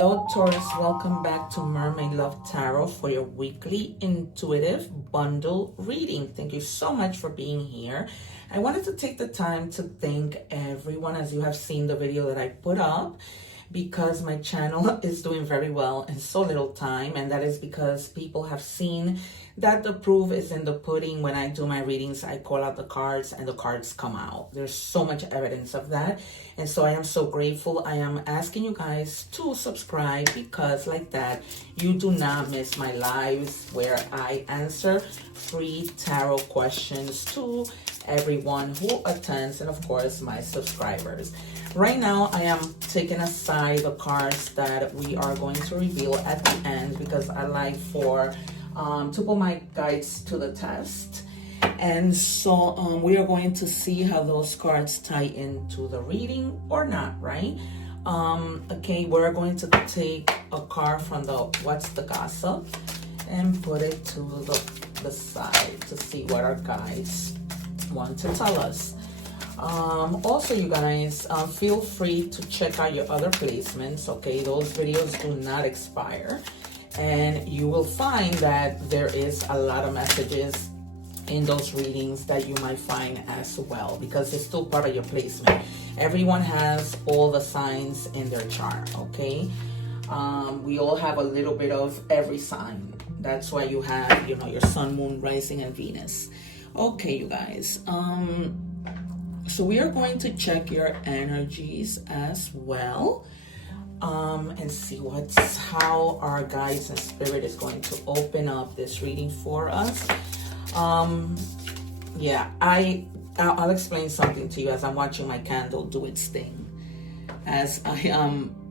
Hello Taurus, welcome back to Mermaid Love Tarot for your weekly intuitive bundle reading. Thank you so much for being here. I wanted to take the time to thank everyone, as you have seen the video that I put up, because my channel is doing very well in so little time, and that is because people have seen that the proof is in the pudding. When I do my readings, I call out the cards and the cards come out. There's so much evidence of that, and so I am so grateful. I am asking you guys to subscribe, because like that you do not miss my lives where I answer free tarot questions to everyone who attends, and of course my subscribers. Right now I am taking aside the cards that we are going to reveal at the end, because I like to put my guides to the test. And so we are going to see how those cards tie into the reading or not, right? Okay, we're going to take a card from the What's the Gossip and put it to the side to see what our guides want to tell us. Also, you guys, feel free to check out your other placements. Okay, those videos do not expire, and you will find that there is a lot of messages in those readings that you might find as well, because it's still part of your placement. Everyone has all the signs in their chart. Okay, we all have a little bit of every sign. That's why you have, you know, your sun, moon, rising, and Venus. Okay, you guys, so we are going to check your energies as well, and see how our guides and spirit is going to open up this reading for us. Yeah, I'll explain something to you as I'm watching my candle do its thing as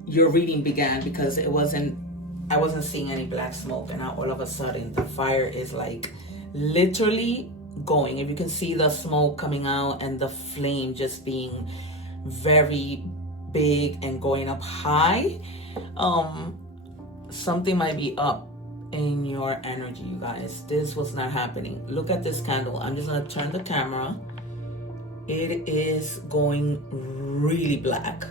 your reading began, because I wasn't seeing any black smoke, and now all of a sudden the fire is like literally going. If you can see the smoke coming out and the flame just being very big and going up high, something might be up in your energy, you guys. This was not happening. Look at this candle. I'm just gonna turn the camera. It is going really black,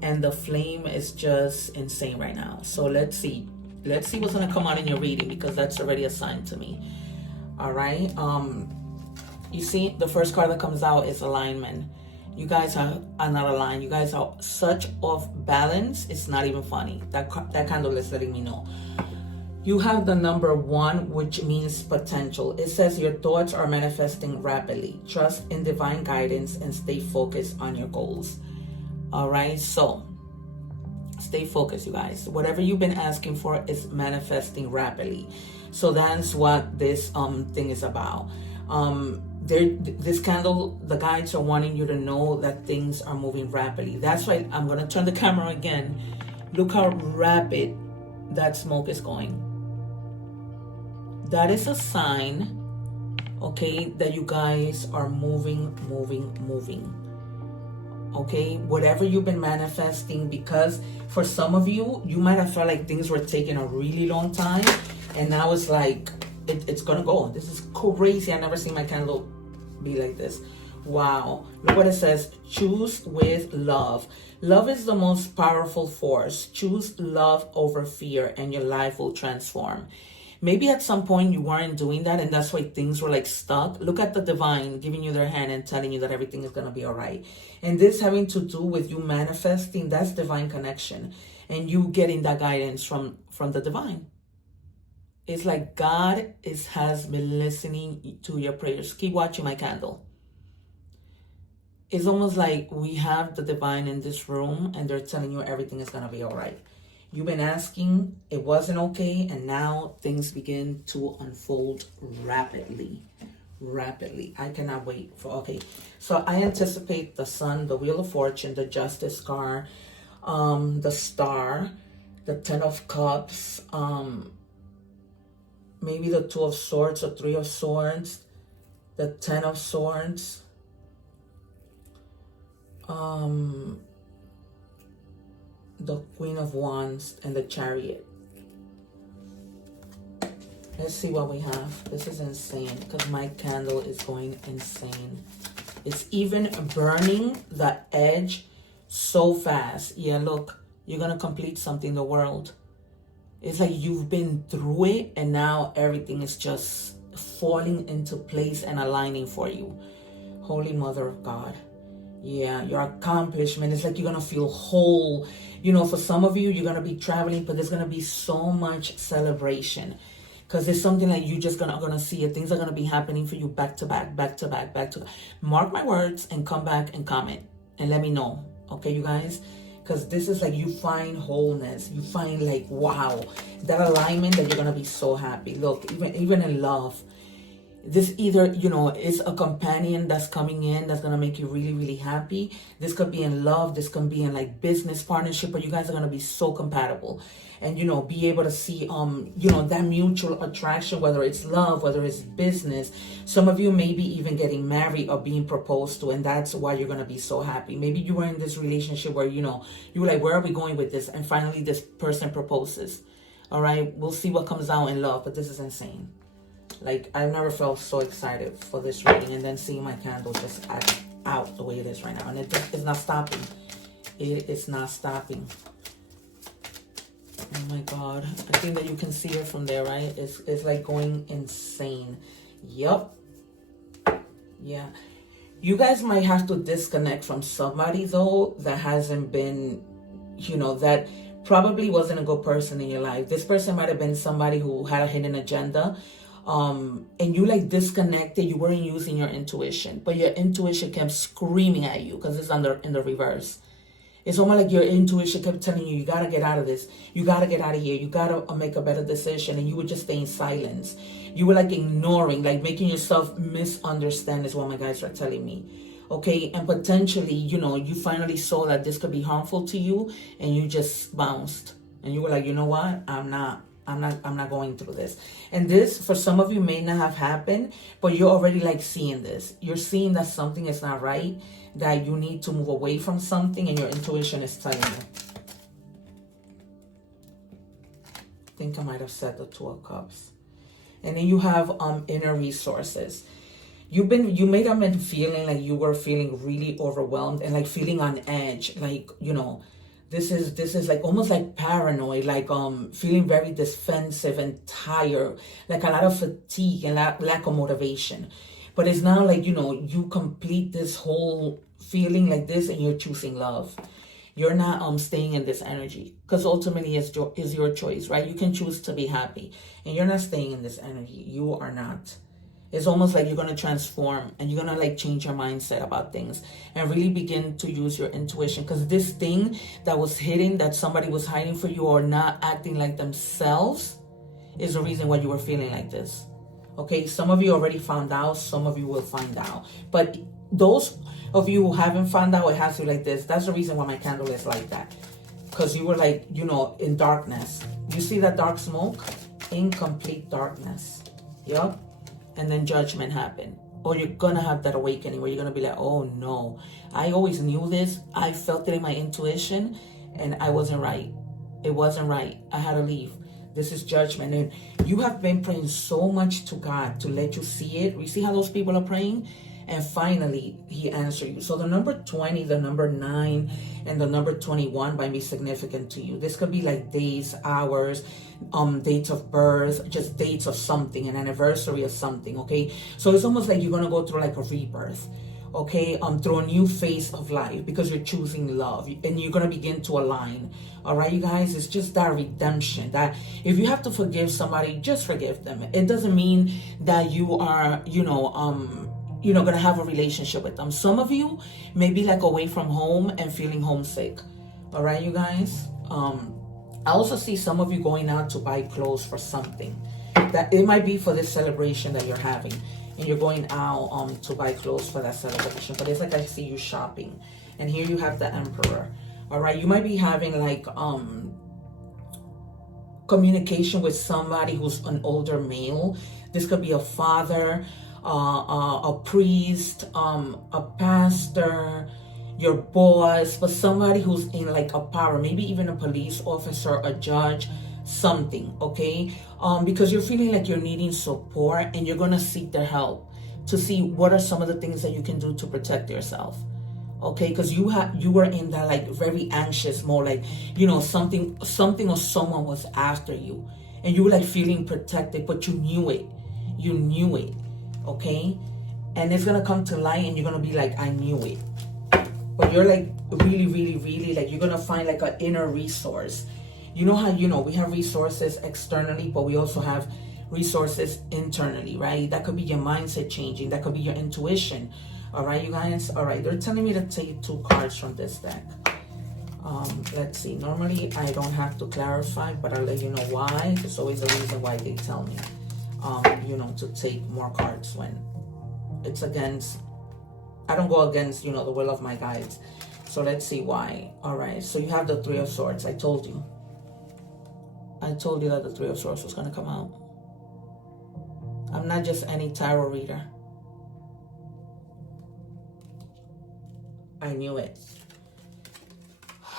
and the flame is just insane right now. So let's see what's gonna come out in your reading, because that's already a sign to me. All right, you see the first card that comes out is alignment. You guys are not aligned. You guys are such off balance, it's not even funny. That candle is letting me know. You have the number 1, which means potential. It says your thoughts are manifesting rapidly. Trust in divine guidance and stay focused on your goals. All right, so stay focused, you guys. Whatever you've been asking for is manifesting rapidly. So that's what this thing is about. This candle, the guides are wanting you to know that things are moving rapidly. That's why I'm going to turn the camera again. Look how rapid that smoke is going. That is a sign, okay, that you guys are moving. Okay, whatever you've been manifesting, because for some of you, you might have felt like things were taking a really long time, and now it's like it's gonna go. This is crazy. I've never seen my candle be like this. Wow. Look what it says. Choose with love. Love is the most powerful force. Choose love over fear, and your life will transform. Maybe at some point you weren't doing that, and that's why things were like stuck. Look at the divine giving you their hand and telling you that everything is going to be all right. And this having to do with you manifesting, that's divine connection, and you getting that guidance from the divine. It's like God has been listening to your prayers. Keep watching my candle. It's almost like we have the divine in this room, and they're telling you everything is going to be all right. You've been asking, it wasn't okay, and now things begin to unfold rapidly. I cannot wait for, okay. So I anticipate the Sun, the Wheel of Fortune, the Justice card, the Star, the 10 of Cups, maybe the 2 of Swords or 3 of Swords, the 10 of Swords, the Queen of Wands, and the Chariot. Let's see what we have. This is insane, because my candle is going insane. It's even burning the edge so fast. Yeah, look, You're going to complete something in the world. It's like you've been through it and now everything is just falling into place and aligning for you. Holy Mother of God. Yeah, your accomplishment. It's like you're going to feel whole. You know, for some of you, you're going to be traveling, but there's going to be so much celebration. Because it's something like you just gonna see it. Things are going to be happening for you back to back, back to back, back to back. Mark my words and come back and comment and let me know. Okay, you guys? Because this is like you find wholeness. You find like, wow, that alignment that you're going to be so happy. Look, even in love, this either, you know, is a companion that's coming in that's going to make you really, really happy. This could be in love. This can be in like business partnership, but you guys are going to be so compatible. And, you know, be able to see, you know, that mutual attraction, whether it's love, whether it's business. Some of you may be even getting married or being proposed to, and that's why you're going to be so happy. Maybe you were in this relationship where, you know, you were like, where are we going with this? And finally, this person proposes. All right, we'll see what comes out in love, but this is insane. Like, I've never felt so excited for this reading, and then seeing my candle just act out the way it is right now. And it's not stopping. It is not stopping. Oh my God. I think that you can see it from there, right? It's like going insane. Yup. Yeah. You guys might have to disconnect from somebody, though, that hasn't been, you know, that probably wasn't a good person in your life. This person might have been somebody who had a hidden agenda. And you like disconnected, you weren't using your intuition, but your intuition kept screaming at you because it's in the reverse. It's almost like your intuition kept telling you, you got to get out of this. You got to get out of here. You got to make a better decision. And you would just stay in silence. You were like ignoring, like making yourself misunderstand is what my guys are telling me. Okay. And potentially, you know, you finally saw that this could be harmful to you and you just bounced and you were like, you know what? I'm not going through this. And this, for some of you, may not have happened, but you're already like seeing this. You're seeing that something is not right, that you need to move away from something, and your intuition is telling you. I think I might have said the Two of Cups. And then you have inner resources. You may have been feeling like you were feeling really overwhelmed and like feeling on edge, like, you know, this is like almost like paranoid, like feeling very defensive and tired, like a lot of fatigue and lack of motivation. But it's now like, you know, you complete this whole feeling like this and you're choosing love. You're not staying in this energy, because ultimately is your choice, right? You can choose to be happy and you're not staying in this energy. You are not. It's almost like you're going to transform and you're going to like change your mindset about things and really begin to use your intuition, because this thing that was hidden, that somebody was hiding for you or not acting like themselves, is the reason why you were feeling like this. Okay, some of you already found out, some of you will find out. But those of you who haven't found out, it has to be like this. That's the reason why my candle is like that. Because you were like, you know, in darkness. You see that dark smoke? In complete darkness. Yup. And then judgment happened. Or you're going to have that awakening where you're going to be like, oh no, I always knew this. I felt it in my intuition and I wasn't right. It wasn't right. I had to leave. This is judgment. And you have been praying so much to God to let you see it. You see how those people are praying? And finally, he answered you. So the number 20, the number 9, and the number 21 might be significant to you. This could be like days, hours, dates of birth, just dates of something, an anniversary of something, okay? So it's almost like you're going to go through like a rebirth, okay? Through a new phase of life, because you're choosing love and you're going to begin to align. All right, you guys, it's just that redemption, that if you have to forgive somebody, just forgive them. It doesn't mean that you are, going to have a relationship with them. Some of you may be like away from home and feeling homesick. All right, you guys. I also see some of you going out to buy clothes for something. That it might be for this celebration that you're having, and you're going out to buy clothes for that celebration. But it's like I see you shopping, and here you have the Emperor. All right, you might be having like communication with somebody who's an older male. This could be a father, a priest, a pastor, your boss, but somebody who's in like a power, maybe even a police officer, a judge, something, okay? Because you're feeling like you're needing support and you're going to seek their help to see what are some of the things that you can do to protect yourself, okay? Because you were in that like very anxious mode, like, you know, something or someone was after you, and you were like feeling protected, but you knew it, okay? And it's gonna come to light, and you're gonna be like, I knew it. But you're like really, really, really, like, you're gonna find like an inner resource. You know how, you know, we have resources externally, but we also have resources internally, right? That could be your mindset changing. That could be your intuition. All right, you guys. All right, they're telling me to take 2 cards from this deck. Let's see. Normally, I don't have to clarify, but I'll let you know why. There's always a reason why they tell me, you know, to take more cards when it's against. I don't go against, you know, the will of my guides. So let's see why. All right. So you have the 3 of Swords. I told you that the 3 of Swords was going to come out. I'm not just any tarot reader. I knew it.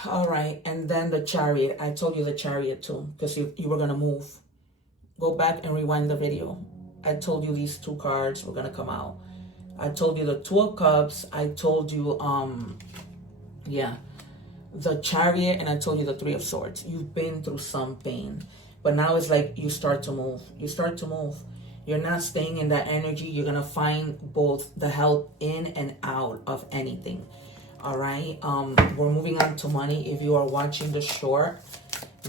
All right. And then the Chariot. I told you the Chariot too, because you were going to move. Go back and rewind the video. I told you these 2 cards were going to come out. I told you the 2 of Cups. I told you, the Chariot, and I told you the 3 of Swords. You've been through some pain, but now it's like you start to move. You're not staying in that energy. You're going to find both the help in and out of anything. All right. We're moving on to money. If you are watching the short,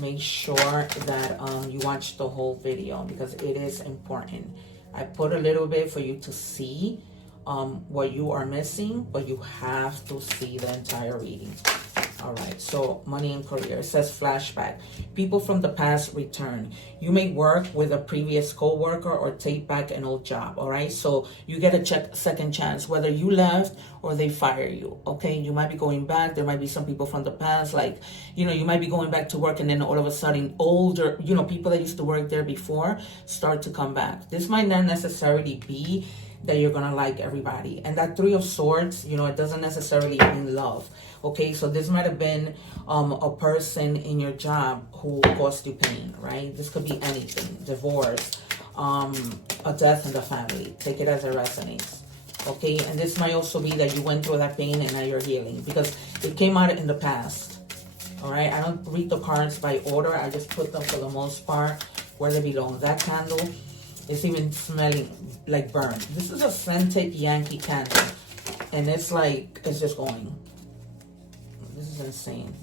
make sure that you watch the whole video, because it is important. I put a little bit for you to see what you are missing, but you have to see the entire reading. All right, so money and career. It says flashback. People from the past return. You may work with a previous co-worker or take back an old job. All right, so you get a second chance, whether you left or they fire you. Okay, you might be going back. There might be some people from the past, like, you know, you might be going back to work, and then all of a sudden older, you know, people that used to work there before start to come back. This might not necessarily be that you're gonna like everybody. And that 3 of Swords, you know, it doesn't necessarily mean love. Okay, so this might have been a person in your job who caused you pain, right? This could be anything. Divorce, a death in the family. Take it as it resonates. Okay, and this might also be that you went through that pain and now you're healing, because it came out in the past. All right, I don't read the cards by order. I just put them for the most part where they belong. That candle is even smelling like burnt. This is a scented Yankee candle, and it's like, it's just going. This is insane.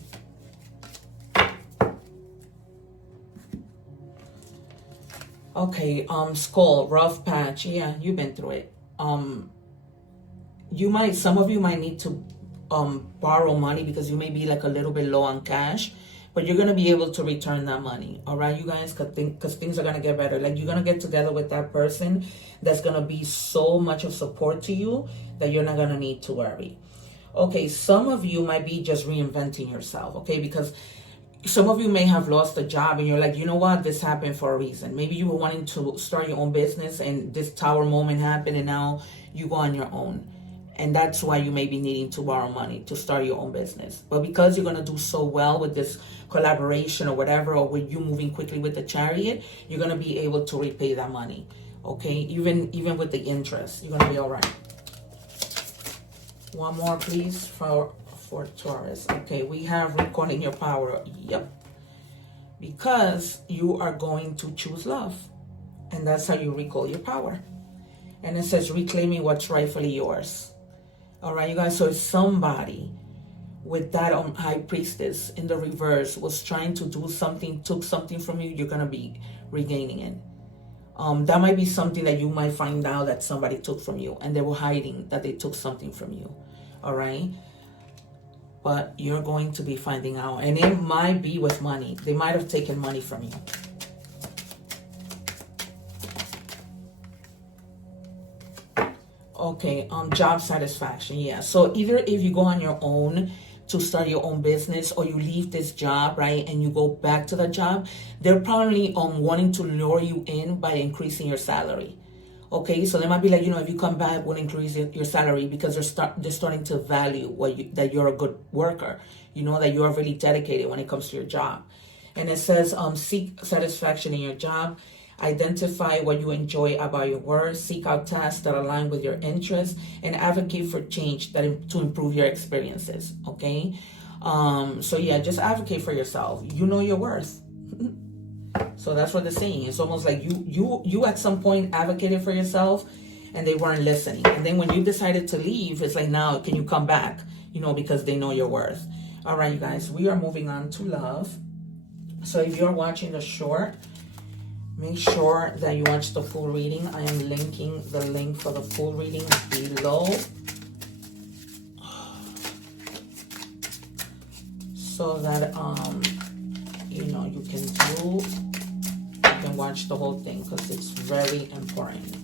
Okay, skull, rough patch. Yeah, you've been through it. Some of you might need to borrow money, because you may be like a little bit low on cash, but you're going to be able to return that money. All right, you guys, because things are going to get better. Like, you're going to get together with that person that's going to be so much of support to you that you're not going to need to worry. Okay, some of you might be just reinventing yourself, okay? Because some of you may have lost a job and you're like, you know what? This happened for a reason. Maybe you were wanting to start your own business and this tower moment happened and now you go on your own. And that's why you may be needing to borrow money to start your own business. But because you're going to do so well with this collaboration or whatever, or with you moving quickly with the Chariot, you're going to be able to repay that money, okay? Even with the interest, you're going to be all right. One more, please, for Taurus. Okay, we have recalling your power. Yep. Because you are going to choose love. And that's how you recall your power. And it says reclaiming what's rightfully yours. All right, you guys. So if somebody with that High Priestess in the reverse was trying to do something, took something from you, you're going to be regaining it. That might be something that you might find out that somebody took from you and they were hiding that they took something from you. All right. But you're going to be finding out, and it might be with money. They might have taken money from you. Okay. Job satisfaction. Yeah. So either if you go on your own to start your own business, or you leave this job, right, and you go back to the job, they're probably wanting to lure you in by increasing your salary. Okay, so they might be like, you know, if you come back, we'll increase your salary, because they're starting to value that you're a good worker, you know, that you are really dedicated when it comes to your job. And it says seek satisfaction in your job. Identify what you enjoy about your work, seek out tasks that align with your interests, and advocate for change to improve your experiences, okay? So yeah, just advocate for yourself. You know your worth. So that's what they're saying. It's almost like you at some point advocated for yourself and they weren't listening. And then when you decided to leave, it's like, now can you come back? You know, because they know your worth. All right, you guys, we are moving on to love. So if you're watching the short, make sure that you watch the full reading. I am linking the link for the full reading below, so that you know, you can watch the whole thing, because it's very important.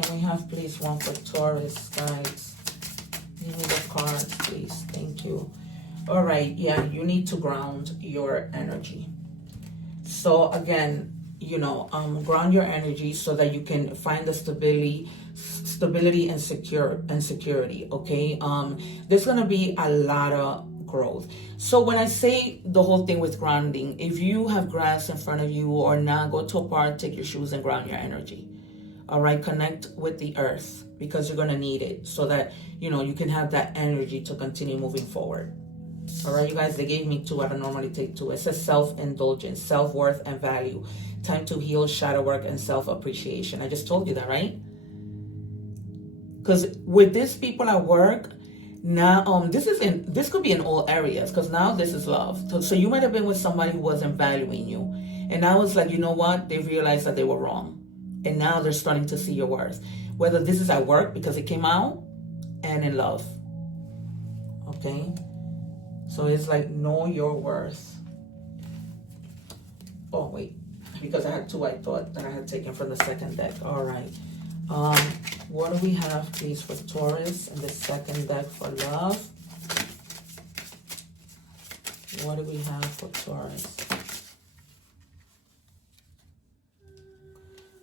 Can we have please one for Taurus, guys? Give me the cards, please. Thank you. All right, yeah, you need to ground your energy. So again, you know, ground your energy so that you can find the stability and security. Okay, there's gonna be a lot of growth. So when I say the whole thing with grounding, if you have grass in front of you or not, go to a park, take your shoes and ground your energy. All right, connect with the earth, because you're gonna need it so that, you know, you can have that energy to continue moving forward. All right, you guys, they gave me 2. I don't normally take 2. It says self-indulgence, self-worth and value, time to heal, shadow work, and self-appreciation. I just told you that, right? Because with these people at work now, this could be in all areas, because now this is love. So you might have been with somebody who wasn't valuing you, and now it's like, you know what, they realized that they were wrong, and now they're starting to see your worth, whether this is at work because it came out, and in love. Okay, so it's like, know your worth. Oh wait, because I had 2 I thought that I had taken from the second deck. All right, what do we have please for Taurus and the second deck for love? What do we have for Taurus?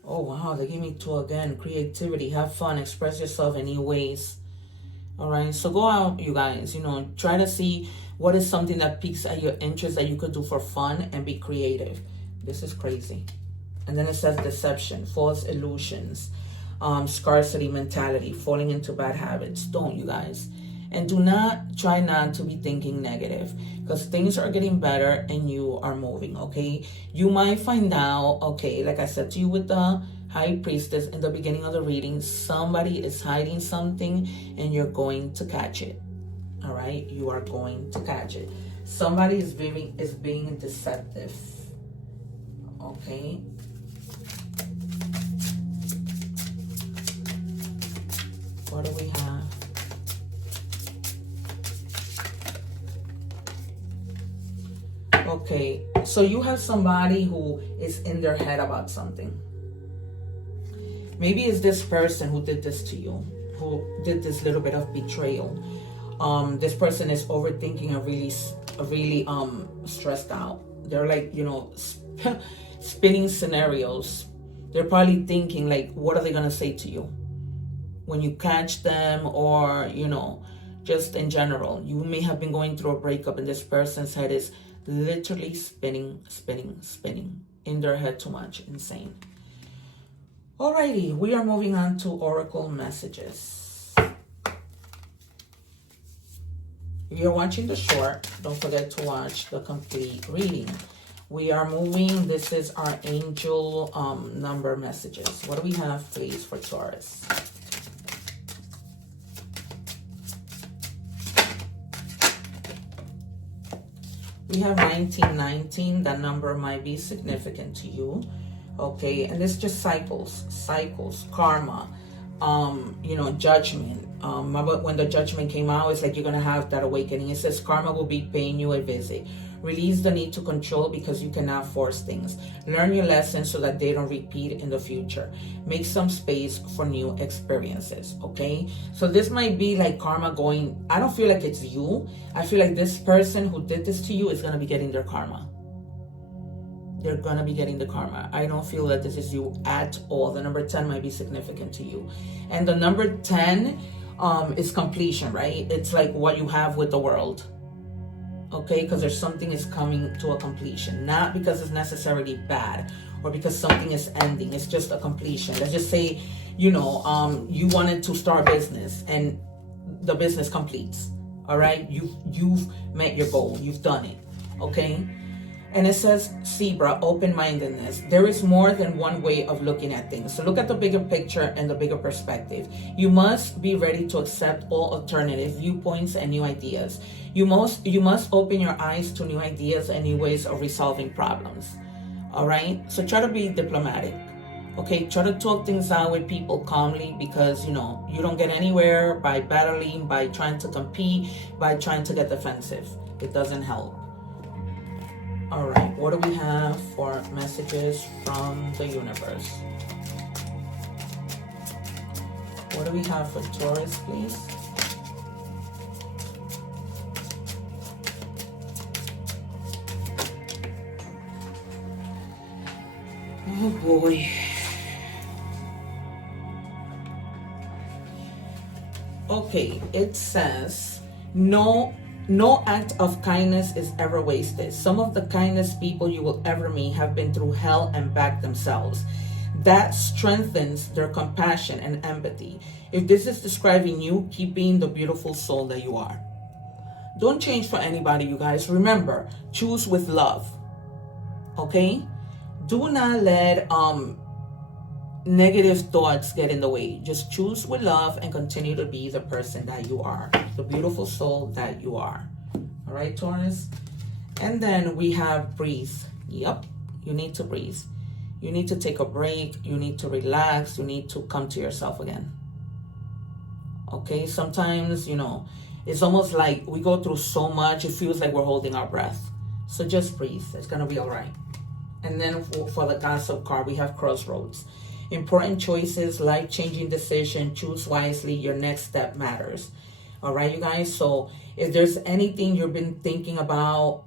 Oh wow, they gave me 2 again. Creativity, have fun, express yourself in new ways. All right, so go out, you guys, you know, try to see what is something that piques at your interest that you could do for fun, and be creative. This is crazy. And then it says deception, false illusions, scarcity mentality, falling into bad habits. Don't, you guys. And try not to be thinking negative, because things are getting better and you are moving, okay? You might find out, okay, like I said to you with the High Priestess in the beginning of the reading, somebody is hiding something and you're going to catch it. All right, you are going to catch it. Somebody is being deceptive. Okay. What do we have? Okay, so you have somebody who is in their head about something. Maybe it's this person who did this to you, who did this little bit of betrayal. This person is overthinking and really stressed out. They're like, you know, spinning scenarios. They're probably thinking like, what are they gonna say to you when you catch them, or, you know, just in general. You may have been going through a breakup and this person's head is literally spinning in their head too much. Insane. Alrighty, we are moving on to oracle messages. If you're watching the short, don't forget to watch the complete reading. We are moving. This is our angel number messages. What do we have, please, for Taurus? We have 1919. That number might be significant to you. Okay, and it's just cycles, karma, you know, judgment. When the judgment came out, it's like you're gonna have that awakening. It says karma will be paying you a visit. Release the need to control, because you cannot force things. Learn your lessons so that they don't repeat in the future. Make some space for new experiences, okay? So this might be like karma going, I don't feel like it's you. I feel like this person who did this to you is gonna be getting their karma. They're gonna be getting the karma. I don't feel that this is you at all. The number 10 might be significant to you. And the number 10, is completion, right? It's like what you have with the world. Okay, because there's something is coming to a completion, not because it's necessarily bad or because something is ending. It's just a completion. Let's just say, you wanted to start business and the business completes. All right, you've met your goal. You've done it. Okay. And it says, Zebra, open-mindedness. There is more than one way of looking at things. So look at the bigger picture and the bigger perspective. You must be ready to accept all alternative viewpoints and new ideas. You must open your eyes to new ideas and new ways of resolving problems. All right? So try to be diplomatic. Okay? Try to talk things out with people calmly, because, you don't get anywhere by battling, by trying to compete, by trying to get defensive. It doesn't help. All right, what do we have for messages from the universe? What do we have for Taurus, please? Oh boy. Okay, it says, no act of kindness is ever wasted. Some of the kindest people you will ever meet have been through hell and back themselves. That strengthens their compassion and empathy. If this is describing you, keep being the beautiful soul that you are. Don't change for anybody, you guys. Remember, choose with love. Okay? Do not let negative thoughts get in the way. Just choose with love and continue to be the person that you are, the beautiful soul that you are. All right, Taurus? And then we have breathe. Yep, you need to breathe. You need to take a break. You need to relax. You need to come to yourself again. Okay, sometimes, it's almost like we go through so much, it feels like we're holding our breath. So just breathe. It's going to be all right. And then for the Cashapp card, we have crossroads. Important choices, life-changing decision, choose wisely, your next step matters. All right, you guys? So if there's anything you've been thinking about,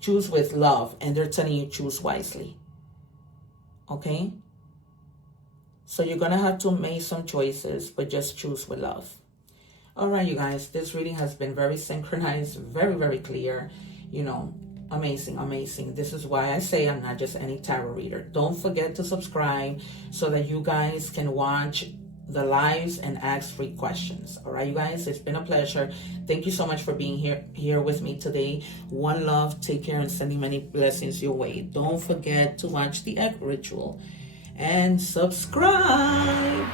choose with love, and they're telling you choose wisely. Okay? So you're going to have to make some choices, but just choose with love. All right, you guys, this reading has been very synchronized, very, very clear, amazing. This is why I say I'm not just any tarot reader. Don't forget to subscribe so that you guys can watch the lives and ask free questions. All right, you guys, it's been a pleasure. Thank you so much for being here with me today. One love, take care, and sending many blessings your way. Don't forget to watch the egg ritual and subscribe.